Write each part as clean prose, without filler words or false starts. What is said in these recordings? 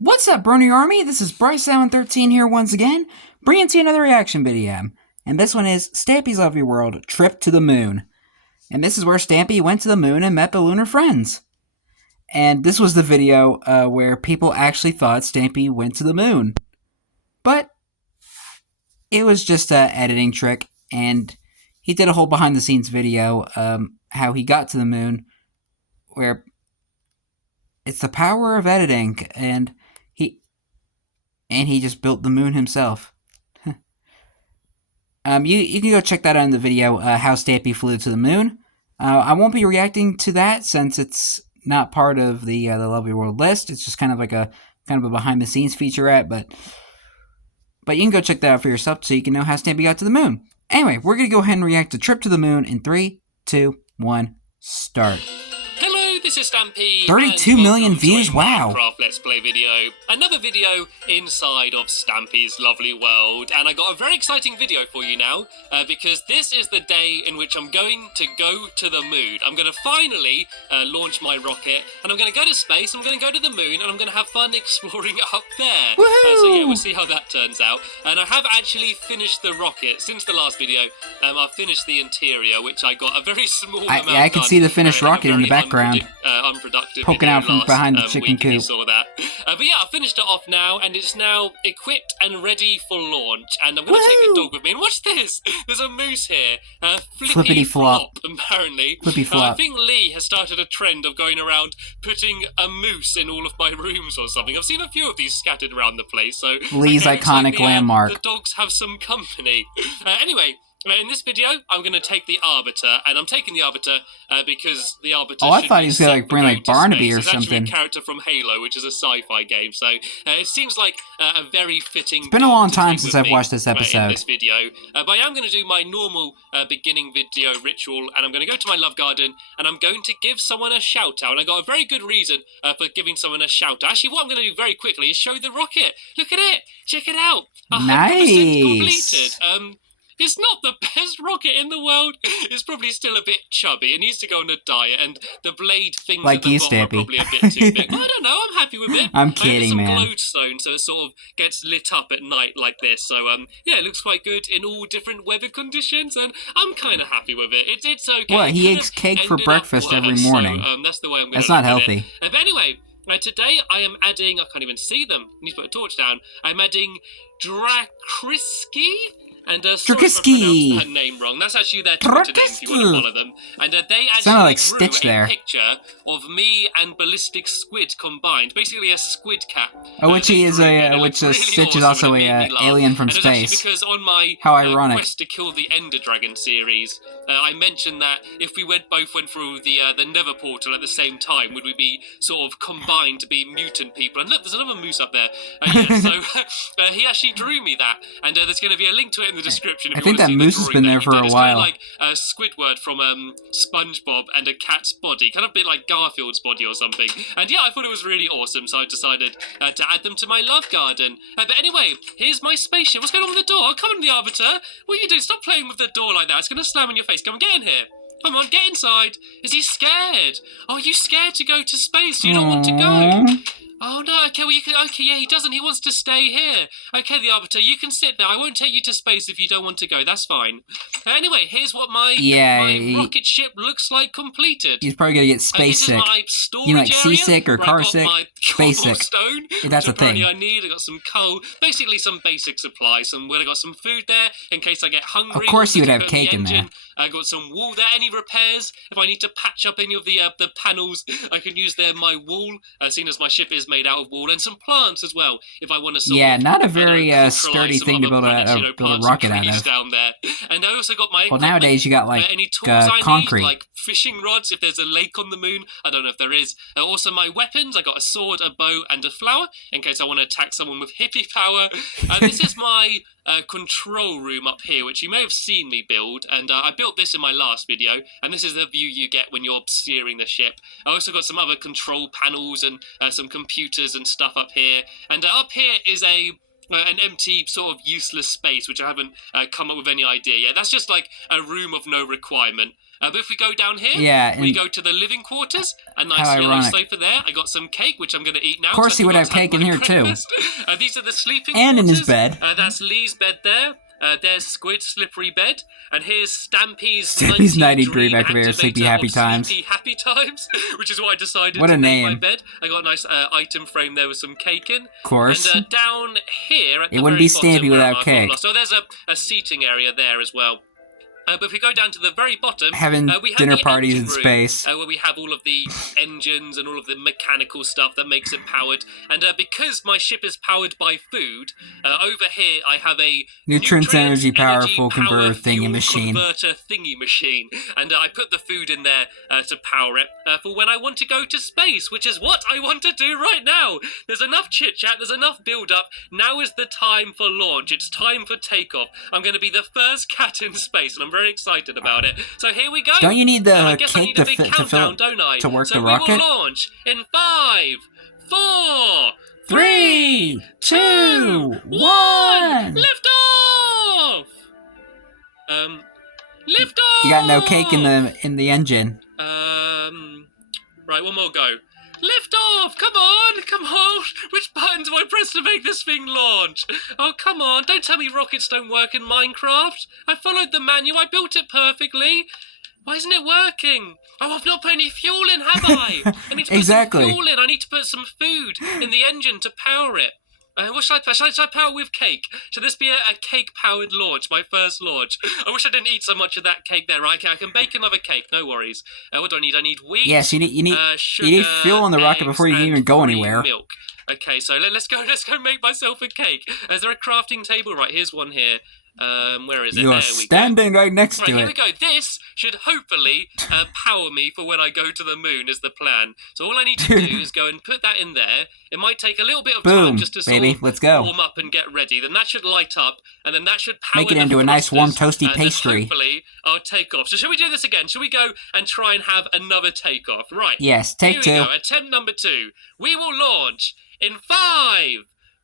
What's up, Brony Army? This is BryceAllen13 here once again, bringing to you another reaction video. And this one is Stampy's Lovely World Trip to the Moon. And this is where Stampy went to the moon and met the lunar friends. And this was the video where people actually thought Stampy went to the moon. But it was just an editing trick, and he did a whole behind-the-scenes video how he got to the moon, where it's the power of editing, and he just built the moon himself. You can go check that out in the video, how Stampy flew to the moon. I won't be reacting to that since it's not part of the Lovely World list. It's just kind of a behind the scenes featurette, but you can go check that out for yourself so you can know how Stampy got to the moon. Anyway, we're gonna go ahead and react to Trip to the Moon in 3, 2, 1, start. This is Stampy. 32 million views, wow. Minecraft Let's Play video. Another video inside of Stampy's Lovely World. And I got a very exciting video for you now, because this is the day in which I'm going to go to the moon. I'm going to finally launch my rocket, and I'm going to go to space, I'm going to go to the moon, and I'm going to have fun exploring up there. So yeah, we'll see how that turns out. And I have actually finished the rocket since the last video. I've finished the interior, which I got a very small amount I can see the finished rocket in the background. Unproductive poking out from last, behind the chicken coop. You saw that. But yeah, I finished it off now, and it's now equipped and ready for launch. And I'm going to take the dog with me. And watch this! There's a moose here. Flippity flop, apparently. Flippy flop. I think Lee has started a trend of going around putting a moose in all of my rooms or something. I've seen a few of these scattered around the place. So Lee's iconic landmark. The dogs have some company. Anyway. In this video, I'm going to take the Arbiter, and I'm taking the Arbiter because the Arbiter. Oh, I thought he was going to bring Barnaby or it's something. It's actually a character from Halo, which is a sci-fi game, so it seems like a very fitting. It's been a long time since I've watched this episode. In this video, but I am going to do my normal beginning video ritual, and I'm going to go to my love garden, and I'm going to give someone a shout out. And I got a very good reason for giving someone a shout out. Actually, what I'm going to do very quickly is show the rocket. Look at it. Check it out. 100% Nice. completed. It's not the best rocket in the world. It's probably still a bit chubby. It needs to go on a diet, and the blade things like at the bottom are probably a bit too big. But I don't know. I'm happy with it. I'm kidding, man. It's some glowstone, so it sort of gets lit up at night like this. So yeah, it looks quite good in all different weather conditions, and I'm kind of happy with it. It's okay. What? He eats cake for breakfast every morning. So, that's the way I'm going to. That's not healthy. But anyway. Today I am adding, I can't even see them, I need to put a torch down, I'm adding Drakrisky? And sorry if I pronounced that name wrong. That's actually their Twitter name if you want to follow them. And they actually drew a picture of me and Ballistic Squid combined. Basically a squid cat. Which he is Stitch is also a alien from space. Because on my how ironic. Quest to Kill the Ender Dragon series, I mentioned that if we both went through the Nether portal at the same time, would we be sort of combined to be mutant people? And look, there's another moose up there. Yeah, so he actually drew me that, and there's going to be a link to it in the description. If I think that moose has been there for a while. It's kind of like Squidward from SpongeBob and a cat's body, kind of a bit like Garfield's body or something. And yeah, I thought it was really awesome, so I decided to add them to my love garden. But anyway, here's my spaceship. What's going on with the door? Come on, the Arbiter. What are you doing? Stop playing with the door like that. It's going to slam in your face. Come on, get in here. Come on, get inside. Is he scared? Oh, are you scared to go to space? You don't want to go? Oh no, okay, well you can, okay, yeah, he doesn't, he wants to stay here. Okay, the Arbiter, you can sit there, I won't take you to space if you don't want to go, that's fine. Anyway, here's what my rocket ship looks like completed. He's probably gonna get space sick. You know, like seasick or car sick? Space sick. That's a thing. I need, I got some coal, basically some basic supplies, I got some food there in case I get hungry. Of course you would have cake in there. I got some wool there. Any repairs? If I need to patch up any of the panels, I can use my wool, seeing as my ship is made out of wool, and some plants as well. If I want to not a very sturdy thing to build a rocket out of. Down there. And I also got my well, nowadays you got like any tools concrete. I need, like fishing rods. If there's a lake on the moon, I don't know if there is. Also my weapons. I got a sword, a bow, and a flower in case I want to attack someone with hippie power. This is my control room up here, which you may have seen me build, and I built this in my last video, and this is the view you get when you're steering the ship. I also got some other control panels and some computers and stuff up here, and up here is an empty sort of useless space, which I haven't come up with any idea yet. That's just like a room of no requirement. But if we go down here, Yeah, we go to the living quarters. A nice how yellow ironic. sofa there. I got some cake, which I'm going to eat now. Of course he would have cake in here too. These are the sleeping And quarters. in his bed. That's Lee's bed there. There's Squid's slippery bed, and here's Stampy's 90 dream dream activator, sleepy activator happy of times. Sleepy happy times, which is what I decided What to a name my name. bed. I got a nice item frame there with some cake in. Of course. And down here at It the wouldn't very be bottom, Stampy where without am I? I've cake. lost. So there's a seating area there as well. But if we go down to the very bottom, Having we have dinner the parties in engine room, space. where we have all of the engines and all of the mechanical stuff that makes it powered. And because my ship is powered by food, over here I have a Nutrients energy power powerful converter thingy fuel machine. Converter thingy machine, and I put the food in there to power it for when I want to go to space, which is what I want to do right now. There's enough chit chat. There's enough build up. Now is the time for launch. It's time for takeoff. I'm going to be the first cat in space, and I'm very excited about it. So here we go. Don't you need the I guess I cake need to a big countdown, don't I? to work so the we rocket? will launch in 5, 4, 3, 2, 1. Lift off! Lift off! You got no cake in the engine. Right, one more go. Lift off! Come on! Come on! Which button do I press to make this thing launch? Oh, come on. Don't tell me rockets don't work in Minecraft. I followed the manual. I built it perfectly. Why isn't it working? Oh, I've not put any fuel in, have I? I need to put some fuel in. I need to put some food in the engine to power it. What should I power? Should I power with cake? Should this be a cake-powered launch, my first launch? I wish I didn't eat so much of that cake there. Right, okay, I can bake another cake, no worries. What do I need? I need wheat. Yes, you need sugar, fuel on the rocket before you can even go anywhere. Milk. Okay, so let's go make myself a cake. Is there a crafting table? Right, here's one here. Where is it? You are there we standing go. right next Right, to here it. we go. This should hopefully power me for when I go to the moon is the plan. So all I need to do is go and put that in there. It might take a little bit of time just to sort of let's go. warm up and get ready. Then that should light up, and then that should power Make it into a nice warm toasty pastry. Hopefully I'll take off. So should we do this again? Should we go and try and have another takeoff? Right. Yes, take two. Here we go. Attempt number 2. We will launch in 5,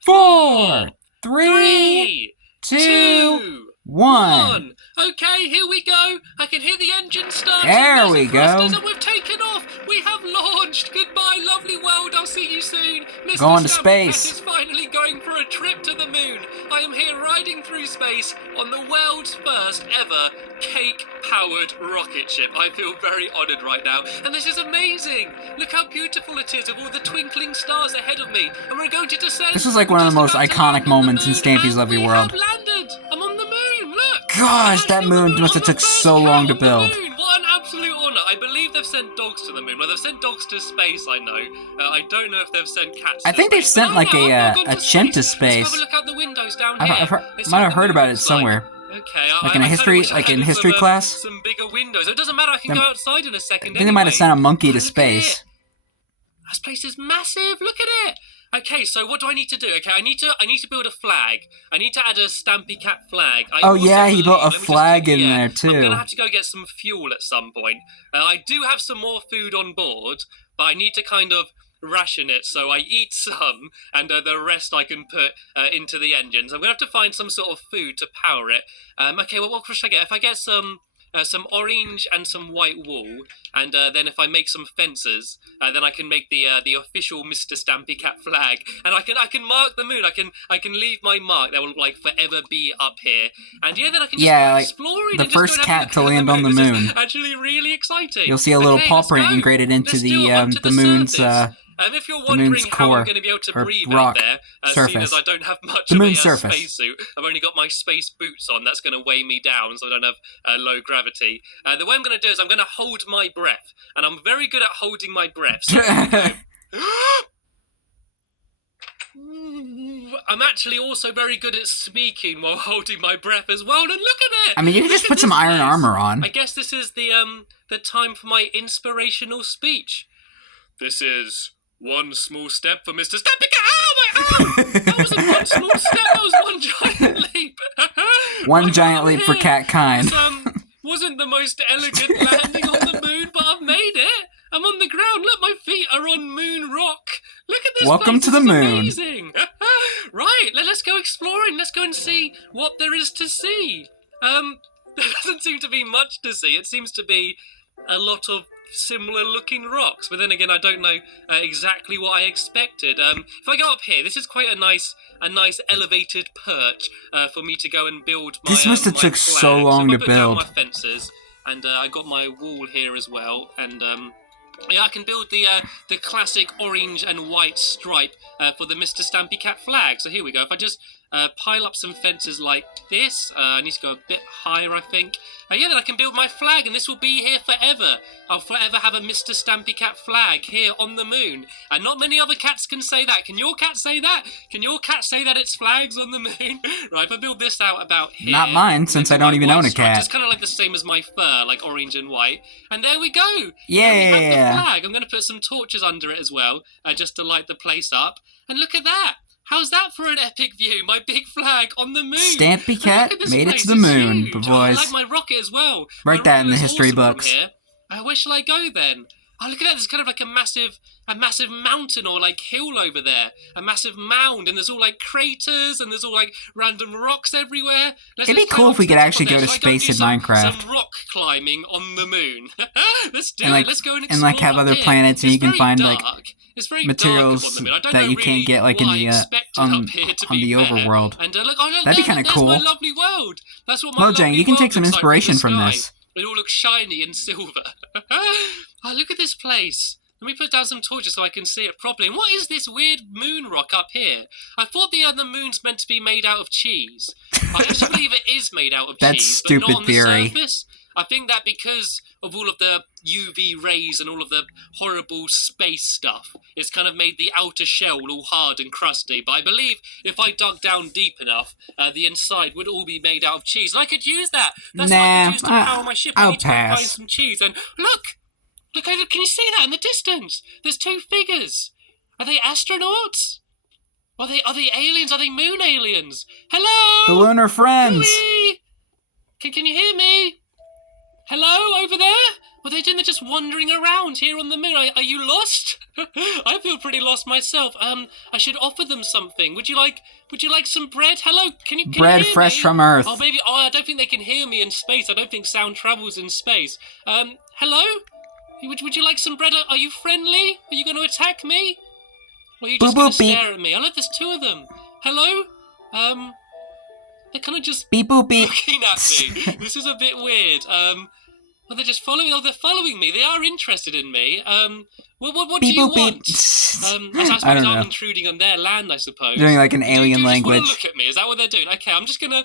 4, 3, 2, 1. Okay, here we go. I can hear the engine starting. There we go. And we've taken off. We have launched. Goodbye, lovely world. I'll see you soon. Mr. Going to Stampy space. Cat is finally going for a trip to the moon. I am here riding through space on the world's first ever cake-powered rocket ship. I feel very honoured right now. And this is amazing. Look how beautiful it is with all the twinkling stars ahead of me. And we're going to descend. This is like one of the most iconic moments in Stampy's Lovely World. We have landed. I'm on the moon. Look. Gosh, that moon must have took so long to build. What an absolute honour. I believe they've sent dogs to the moon. Well, they've sent dogs to space, I know. I don't know if they've sent cats to I think they've space. sent like a chimp to Let's space. have a look out the windows down here. Might have heard about it somewhere. Okay, Like in a history class. Some bigger windows. It doesn't matter. I can go outside in a second. I think they might have sent a monkey to space. This place is massive. Look at it. Okay, so what do I need to do? Okay, I need to build a flag. I need to add a Stampy Cat flag. Oh yeah, he built a flag in there too. I'm gonna have to go get some fuel at some point. I do have some more food on board, but I need to kind of ration it so I eat some, and the rest I can put into the engines. I'm gonna have to find some sort of food to power it. Okay, well, what should I get? If I get some orange and some white wool, and then if I make some fences, then I can make the official Mr. Stampy Cat flag, and I can mark the moon. I can leave my mark that will like forever be up here, and yeah, then I can just go exploring. The first cat to land on the moon. This is actually really exciting. You'll see a little paw print integrated into the moon's. If you're wondering how I'm going to be able to breathe out there, seeing as I don't have much of a spacesuit, I've only got my space boots on. That's going to weigh me down, so I don't have low gravity. The way I'm going to do is I'm going to hold my breath, and I'm very good at holding my breath. So I'm actually also very good at speaking while holding my breath as well. And look at it! I mean, you can just put some iron armor on. I guess this is the time for my inspirational speech. This is one small step for Mr. Stampy Cat. Ow, my ow! That wasn't one small step. That was one giant leap. One giant leap for cat kind. This, wasn't the most elegant landing on the moon, but I've made it. I'm on the ground. Look, my feet are on moon rock. Look at this. Welcome to the moon. Amazing. Right, let's go exploring. Let's go and see what there is to see. there doesn't seem to be much to see. It seems to be a lot of similar looking rocks, but then again, I don't know exactly what I expected. If I go up here, this is quite a nice elevated perch for me to go and build my This must have my took flag. so long so to if I put down build. my fences, and I got my wall here as well, and yeah, I can build the classic orange and white stripe for the Mr. Stampy Cat flag. So here we go. If I just pile up some fences like this, I need to go a bit higher, I think. Yeah, then I can build my flag, and this will be here forever. I'll forever have a Mr. Stampy Cat flag here on the moon. And not many other cats can say that. Can your cat say that? Can your cat say that it's flags on the moon? Right, if I build this out about here. Not mine, since I don't even own a cat. It's kind of like the same as my fur, like orange and white. And there we go. Yeah. There we have the flag. I'm going to put some torches under it as well, just to light the place up. And look at that. How's that for an epic view? My big flag on the moon. Stampy Cat made it to the It's moon, huge. boys. I like my rocket as well. Write that in the history books. Where shall I go then? Oh, look at that. There's kind of like a massive mountain or like hill over there. A massive mound, and there's all like craters, and there's all like random rocks everywhere. It'd be cool if we could actually go to space in Minecraft. Some rock climbing on the moon. Let's do it. Let's go and explore. And like have other planets, and you can find like materials that you can't get like in the on the overworld. And look, that'd be kind of cool. There's my lovely world. That's what my Mojang, you can take some inspiration from this. It all looks shiny and silver. Oh, look at this place. Let me put down some torches so I can see it properly. And what is this weird moon rock up here? I thought the other moon's meant to be made out of cheese. I actually believe it is made out of That's cheese, stupid but not on theory. the surface. I think that because of all of the UV rays and all of the horrible space stuff, it's kind of made the outer shell all hard and crusty. But I believe if I dug down deep enough, the inside would all be made out of cheese. And I could use that. That's what I could use to power my ship. I need to go find some cheese. And look, can you see that in the distance? There's two figures. Are they astronauts? Are they aliens? Are they moon aliens? Hello? The lunar friends. Can you hear me? Hello, over there? What are they doing? They're just wandering around here on the moon. Are you lost? I feel pretty lost myself. I should offer them something. Would you like some bread? Hello, can you bread hear fresh me? from Earth. Oh, maybe. Oh, I don't think they can hear me in space. I don't think sound travels in space. Hello? Would you like some bread? Are you friendly? Are you going to attack me? Or are you just going to stare at me? Oh, look, there's two of them. Hello? They're kind of just beep boop beep looking at me. This is a bit weird. Well, they're just following. Oh, they're following me. They are interested in me. What do you want? I suppose I'm intruding on their land, I suppose. Doing like an alien language. Just want to look at me. Is that what they're doing? Okay, I'm just gonna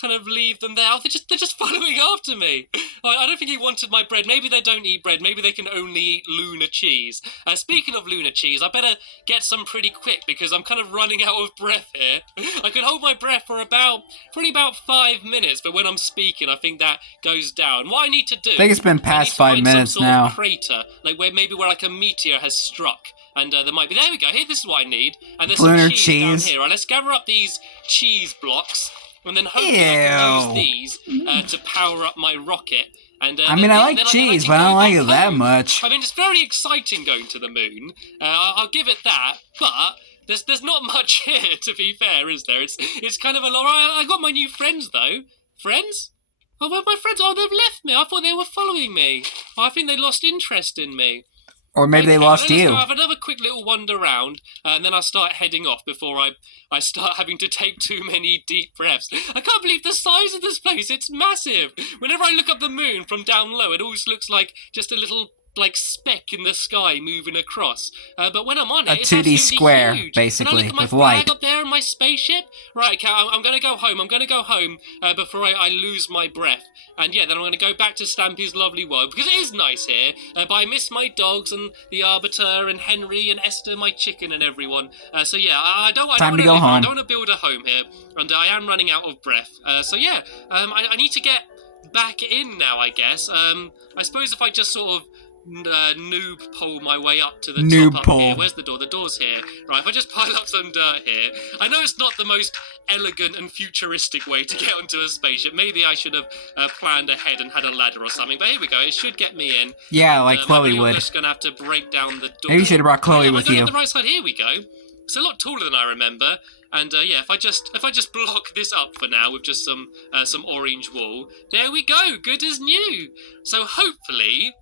kind of leave them there. Oh, they're just following after me. I don't think he wanted my bread. Maybe they don't eat bread. Maybe they can only eat lunar cheese. Speaking of lunar cheese, I better get some pretty quick because I'm kind of running out of breath here. I can hold my breath for probably about 5 minutes, but when I'm speaking, I think that goes down. What I need to do, I think it's been past 5 minutes now. Of crater, like where like a meteor has struck. And there might be. There we go. Here, this is what I need. And there's lunar some cheese down here. Right, let's gather up these cheese blocks. And then hopefully I can use these to power up my rocket. And I mean, I like cheese, but I don't like it that much. I mean, it's very exciting going to the moon. I'll give it that. But there's not much here, to be fair, is there? It's kind of a lot. I got my new friends, though. Friends? Oh, where are my friends? Oh, they've left me. I thought they were following me. Oh, I think they lost interest in me. Or maybe they lost you. I'll have another quick little wander around, and then I'll start heading off before I start having to take too many deep breaths. I can't believe the size of this place. It's massive. Whenever I look up the moon from down low, it always looks like just a little speck in the sky moving across. But when I'm on it, it's 2D square, huge. basically, with light. Up there in my spaceship. Right, okay, I'm going to go home. I'm going to go home before I lose my breath. And yeah, then I'm going to go back to Stampy's lovely world, because it is nice here. But I miss my dogs and the Arbiter and Henry and Esther, my chicken and everyone. So yeah, I don't want to go home. I don't want to build a home here, and I am running out of breath. So yeah, I need to get back in now, I guess. I suppose if I just sort of noob pole my way up to the top up here. Where's the door? The door's here. Right, if I just pile up some dirt here. I know it's not the most elegant and futuristic way to get onto a spaceship. Maybe I should have planned ahead and had a ladder or something. But here we go. It should get me in. Yeah, like Chloe would. I'm just going to have to break down the door. Maybe you should have brought Chloe with you. On the right side, here we go. It's a lot taller than I remember. And yeah, if I just block this up for now with just some orange wool, there we go, good as new. So hopefully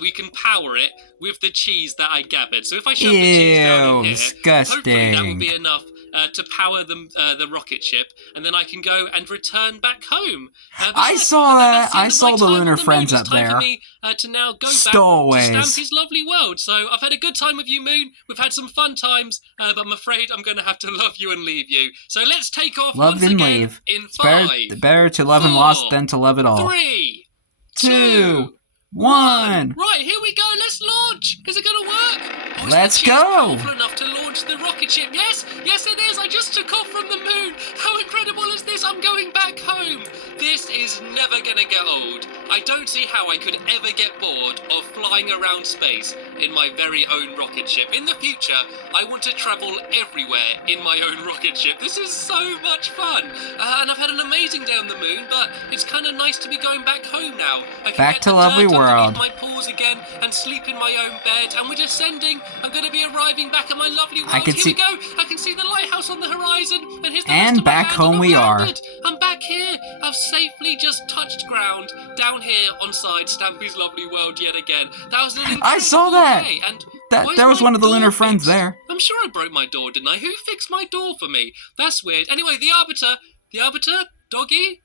we can power it with the cheese that I gathered. So if I shove the cheese down in here, disgusting. hopefully that will be enough to power the rocket ship, and then I can go and return back home. I saw that. I saw the lunar friends up there. It's time for me to now go Stowaways. back to Stampy's lovely world. So I've had a good time with you, Moon. We've had some fun times, but I'm afraid I'm going to have to love you and leave you. So let's take off Love once and again leave. in It's 5, better to love and lost than to love at all. 3, 2, 1. Right, here we go. Let's launch. Is it going to work? Oh, is Let's the cheese go. powerful enough to launch the rocket ship? Yes, it is. I just took off from the moon. How incredible is this? I'm going back home. This is never going to get old. I don't see how I could ever get bored of flying around space in my very own rocket ship. In the future, I want to travel everywhere in my own rocket ship. This is so much fun. And I've had an amazing day on the moon, but it's kind of nice to be going back home now. I can Back get to the lovely dirt world. underneath my paws again and sleep in my own bed. And we're descending. I'm going to be arriving back at my lovely world. Here we go. I can see the lighthouse on the horizon. And here's the rest And of my back land, home and we I've are. landed. I'm back here. I've safely just touched ground down here on side Stampy's lovely world yet again. That was an incredible I saw that. day. And why is There was my one of the door lunar friends fixed? there. I'm sure I broke my door, didn't I? Who fixed my door for me? That's weird. Anyway, the arbiter, doggy.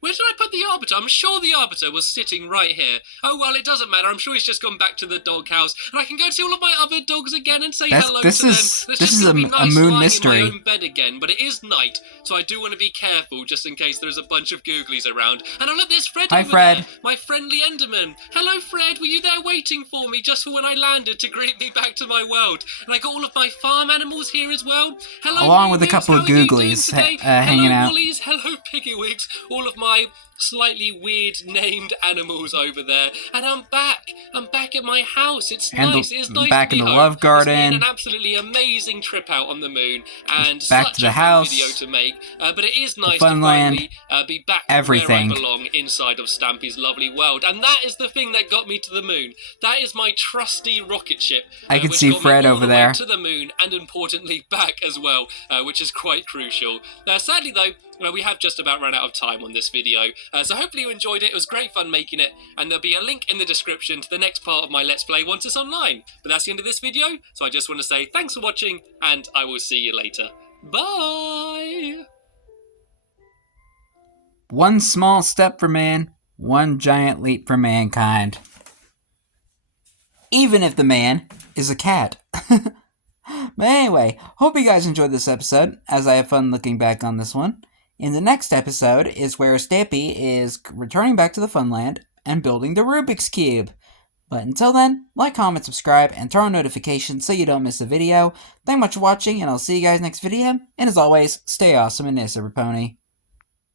Where did I put the arbiter? I'm sure the arbiter was sitting right here. Oh, well, it doesn't matter. I'm sure he's just gone back to the doghouse. And I can go see all of my other dogs again and say hello to them. This It's is just a gonna be nice moon lying mystery. in my own bed again, but it is night, so I do want to be careful just in case there's a bunch of googlies around. And oh, look, there's Fred Hi, over Fred. there, my friendly Enderman. Hello, Fred. Were you there waiting for me just for when I landed to greet me back to my world? And I got all of my farm animals here as well. Hello, Along with a Moo-Moos. couple of How are you doing googlies today? hanging Hello, out. Woolies. Hello, Piggywigs. All of my slightly weird named animals over there, and I'm back at my house. It's And nice. It's nice back to be in the home. love It's been garden. an absolutely amazing trip out on the moon, and Back such to the a fun house. video to make. But it is nice to Funland. finally be back Everything. where I belong, inside of Stampy's lovely world. And that is the thing that got me to the moon. That is my trusty rocket ship. I can which see got me Fred all over the way there. to the moon, and importantly back as well, which is quite crucial. Sadly though, we have just about run out of time on this video, so hopefully you enjoyed it. It was great fun making it, and there'll be a link in the description to the next part of my Let's Play once it's online. But that's the end of this video, so I just want to say thanks for watching, and I will see you later. Bye! One small step for man, one giant leap for mankind. Even if the man is a cat. But anyway, hope you guys enjoyed this episode, as I have fun looking back on this one. In the next episode is where Stampy is returning back to the Funland and building the Rubik's Cube. But until then, like, comment, subscribe, and turn on notifications so you don't miss a video. Thank you much for watching, and I'll see you guys next video. And as always, stay awesome and this, every pony.